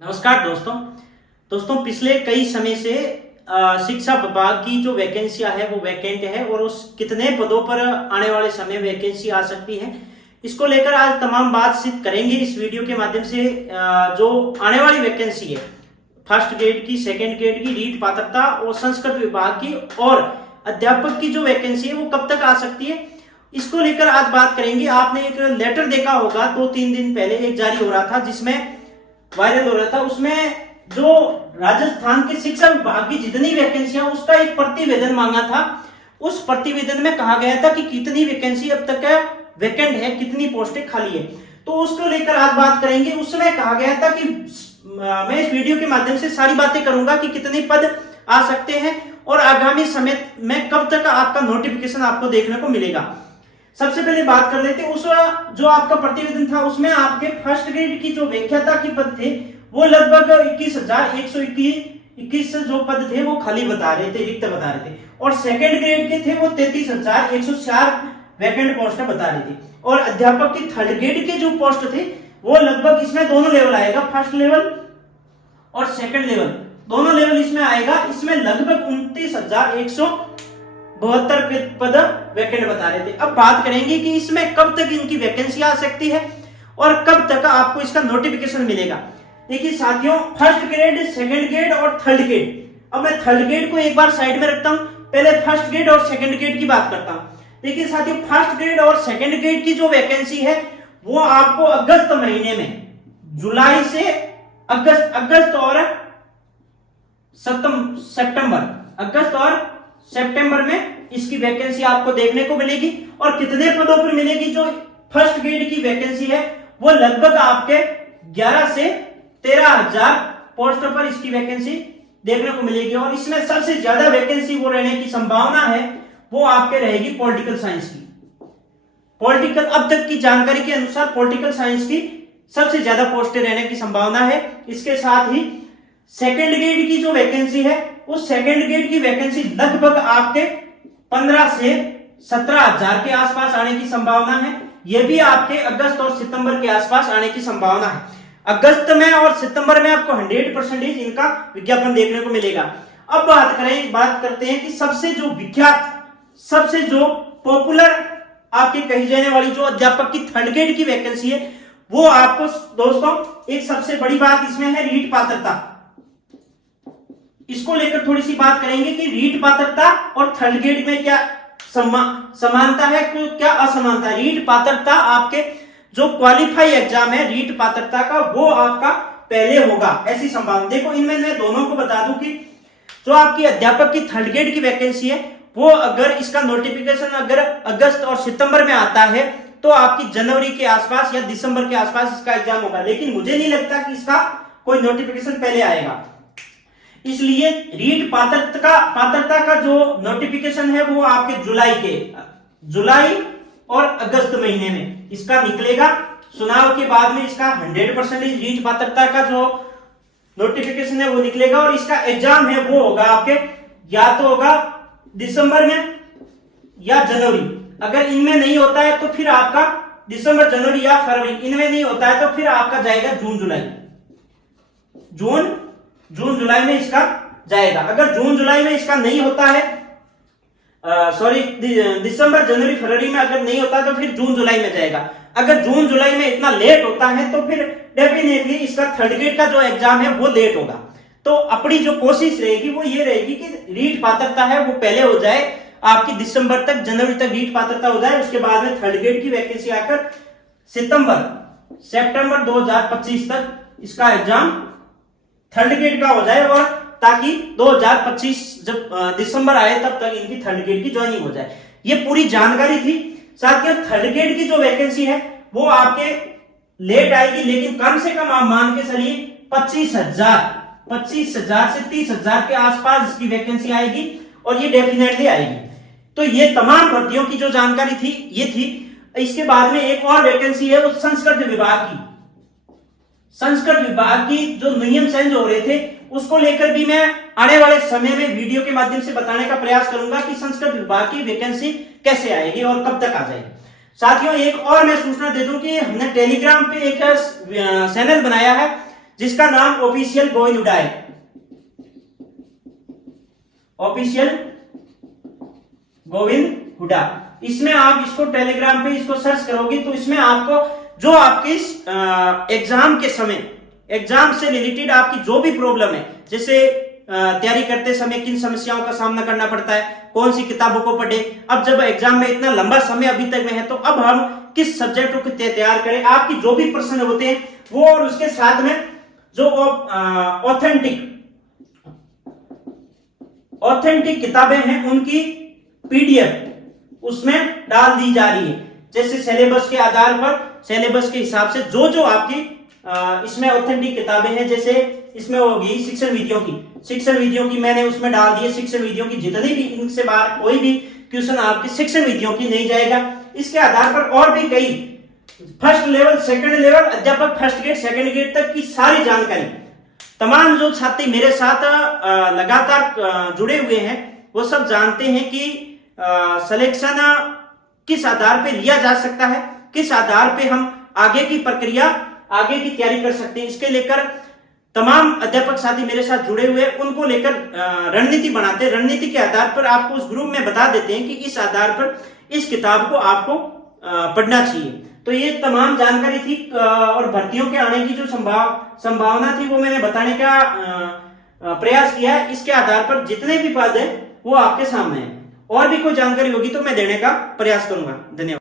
नमस्कार दोस्तों पिछले कई समय से शिक्षा विभाग की जो वैकेंसियां है वो वैकेंट है और उस कितने पदों पर आने वाले समय वैकेंसी आ सकती है, इसको लेकर आज तमाम बातचीत करेंगे इस वीडियो के माध्यम से। जो आने वाली वैकेंसी है फर्स्ट ग्रेड की, सेकंड ग्रेड की, रीट पात्रता और संस्कृत विभाग की और अध्यापक की जो वैकेंसी है वो कब तक आ सकती है, इसको लेकर आज बात करेंगे। आपने एक लेटर देखा होगा 2-3 दिन पहले एक जारी हो रहा था, जिसमें वायरल हो रहा था। उसमें जो राजस्थान के शिक्षा विभाग की जितनी वैकेंसियां उसका एक प्रतिवेदन मांगा था। उस प्रतिवेदन में कहा गया था कि कितनी वैकेंसी अब तक वैकेंट है, कितनी पोस्टें खाली है, तो उसको लेकर आज बात करेंगे। उसमें कहा गया था कि मैं इस वीडियो के माध्यम से सारी बातें करूंगा कि कितने पद आ सकते हैं और आगामी समय में कब तक आपका नोटिफिकेशन आपको देखने को मिलेगा। सबसे पहले बात कर लेते हैं उस जो आपका प्रतिवेदन था, उसमें आपके फर्स्ट ग्रेड की जो व्याख्याता की पद थे वो लगभग 21,121 जो पद थे वो खाली बता रहे थे, रिक्त बता रहे थे, और सेकंड ग्रेड के थे वो 33,104 वैकेंट पोस्ट बता रहे थे। और अध्यापक की थर्ड ग्रेड के जो पोस्ट थे वो लगभग, इसमें दोनों लेवल आएगा, फर्स्ट लेवल और सेकंड लेवल, दोनों लेवल इसमें आएगा। इसमें लगभग 29,172 पद वैकेंट बता रहे थे। अब बात करेंगे कि इसमें कब तक इनकी वैकेंसी आ सकती है और कब तक आपको इसका नोटिफिकेशन मिलेगा। देखिए साथियों, फर्स्ट ग्रेड, सेकंड ग्रेड और थर्ड ग्रेड। अब मैं थर्ड ग्रेड को एक बार साइड में रखता हूं, पहले फर्स्ट ग्रेड और सेकंड ग्रेड की बात करता हूं। देखिए साथियों, फर्स्ट ग्रेड और सेकंड ग्रेड की जो वैकेंसी है वो आपको अगस्त महीने में, जुलाई से अगस्त और सितंबर में इसकी वैकेंसी आपको देखने को मिलेगी। और कितने पदों पर मिलेगी? जो फर्स्ट ग्रेड की वैकेंसी है वो लगभग आपके 11 से 13,000 पोस्ट पर इसकी वैकेंसी देखने को मिलेगी। और इसमें सबसे ज्यादा वैकेंसी वो रहने की संभावना है वो आपके रहेगी पॉलिटिकल साइंस की। पॉलिटिकल, अब तक की जानकारी के अनुसार पॉलिटिकल साइंस की सबसे ज्यादा पोस्टें रहने की संभावना है। इसके साथ ही सेकेंड ग्रेड की जो वैकेंसी है उस सेकेंड ग्रेड की वैकेंसी लगभग आपके 15 से 17,000 के आसपास आने की संभावना है। यह भी आपके अगस्त और सितंबर के आसपास आने की संभावना है। अगस्त में और सितंबर में आपको 100% इनका विज्ञापन देखने को मिलेगा। अब बात करते हैं कि सबसे जो विख्यात, सबसे जो पॉपुलर आपके कही जाने वाली जो अध्यापक की थर्ड ग्रेड की वैकेंसी है वो आपको दोस्तों, एक सबसे बड़ी बात इसमें है रीट पात्रता। इसको लेकर थोड़ी सी बात करेंगे कि रीट पात्रता और थर्ड ग्रेड में क्या समानता है, क्या असमानता है। रीट पात्रता आपके जो क्वालिफाई एग्जाम है रीट पात्रता का वो आपका पहले होगा, ऐसी संभावना। देखो इनमें मैं दोनों को बता दूं कि जो आपकी अध्यापक की थर्ड ग्रेड की वैकेंसी है वो अगर इसका नोटिफिकेशन अगर अगस्त और सितंबर में आता है तो आपकी जनवरी के आसपास या दिसंबर के आसपास इसका एग्जाम होगा। लेकिन मुझे नहीं लगता कि इसका कोई नोटिफिकेशन पहले आएगा। इसलिए रीट पात्रता का जो नोटिफिकेशन है वो आपके जुलाई और अगस्त महीने में इसका निकलेगा। चुनाव के बाद में इसका 100% रीट पात्रता का जो नोटिफिकेशन है वो निकलेगा और इसका एग्जाम है वो होगा आपके, या तो होगा दिसंबर में या जनवरी। अगर इनमें नहीं होता है तो फिर आपका दिसंबर, जनवरी या फरवरी, इनमें नहीं होता है तो फिर आपका जाएगा जून जुलाई में इसका जाएगा। अगर जून जुलाई में इसका नहीं होता है, दिसंबर, जनवरी, फरवरी में अगर नहीं होता तो फिर जून जुलाई में जाएगा। अगर जून जुलाई में इतना लेट होता है तो फिर डेफिनेटली इसका थर्ड ग्रेड का जो एग्जाम है वो लेट होगा। तो अपनी जो कोशिश रहेगी वो ये रहेगी कि रीट पात्रता है वो पहले हो जाए, आपकी दिसंबर तक, जनवरी तक रीट पात्रता हो जाए। उसके बाद में थर्ड ग्रेड की वैकेंसी आकर सितंबर 2025 तक इसका एग्जाम थर्ड ग्रेड का हो जाए, और ताकि 2025 जब दिसंबर आए तब तक इनकी थर्ड ग्रेड की ज्वाइनिंग हो जाए। ये पूरी जानकारी थी। साथ ही थर्ड ग्रेड की जो वैकेंसी है वो आपके लेट आएगी, लेकिन कम से कम आप मान के चलिए 25,000 से 30,000 के आसपास इसकी वैकेंसी आएगी और ये डेफिनेटली आएगी। तो ये तमाम भर्तियों की जो जानकारी थी ये थी। इसके बाद में एक और वैकेंसी है वो संस्कृत विभाग की जो नियम चेंज हो रहे थे उसको लेकर भी मैं आने वाले समय में वीडियो के माध्यम से बताने का प्रयास करूंगा कि संस्कृत विभाग की वैकेंसी कैसे आएगी और कब तक आ जाएगी। साथियों, एक और मैं सूचना दे दूं कि हमने टेलीग्राम पे एक चैनल बनाया है जिसका नाम ऑफिशियल गोविंद हुडा है। ऑफिशियल गोविंद हुडा। इसमें आप इसको टेलीग्राम पे इसको सर्च करोगे तो इसमें आपको जो आपके एग्जाम के समय, एग्जाम से रिलेटेड आपकी जो भी प्रॉब्लम है, जैसे तैयारी करते समय किन समस्याओं का सामना करना पड़ता है, कौन सी किताबों को पढ़े, अब जब एग्जाम में इतना लंबा समय अभी तक में है तो अब हम किस सब्जेक्ट को तैयार करें, आपकी जो भी प्रश्न होते हैं वो, और उसके साथ में जो ऑथेंटिक किताबें हैं उनकी पीडीएफ उसमें डाल दी जा रही है। जैसे सिलेबस के आधार पर, सिलेबस के हिसाब से जो जो आपकी इसमें ऑथेंटिक किताबें हैं, जैसे इसमें होगी शिक्षण विधियों की मैंने उसमें डाल दी है। शिक्षण विधियों की जितनी भी, इनसे बाहर कोई भी क्वेश्चन आपके शिक्षण विधियों की नहीं जाएगा। इसके आधार पर और भी कई फर्स्ट लेवल, सेकंड लेवल, अध्यापक फर्स्ट ग्रेड, सेकंड ग्रेड तक की सारी जानकारी तमाम जो छात्र मेरे साथ लगातार जुड़े हुए हैं वो सब जानते हैं कि सिलेक्शन किस आधार पे लिया जा सकता है, किस आधार पे हम आगे की प्रक्रिया, आगे की तैयारी कर सकते हैं। इसके लेकर तमाम अध्यापक साथी मेरे साथ जुड़े हुए हैं, उनको लेकर रणनीति बनाते हैं। रणनीति के आधार पर आपको उस ग्रुप में बता देते हैं कि इस आधार पर इस किताब को आपको पढ़ना चाहिए। तो ये तमाम जानकारी थी और भर्तियों के आने की जो संभावना थी वो मैंने बताने का प्रयास किया है। इसके आधार पर जितने भी पद है वो आपके सामने है। और भी कोई जानकारी होगी तो मैं देने का प्रयास करूंगा। धन्यवाद।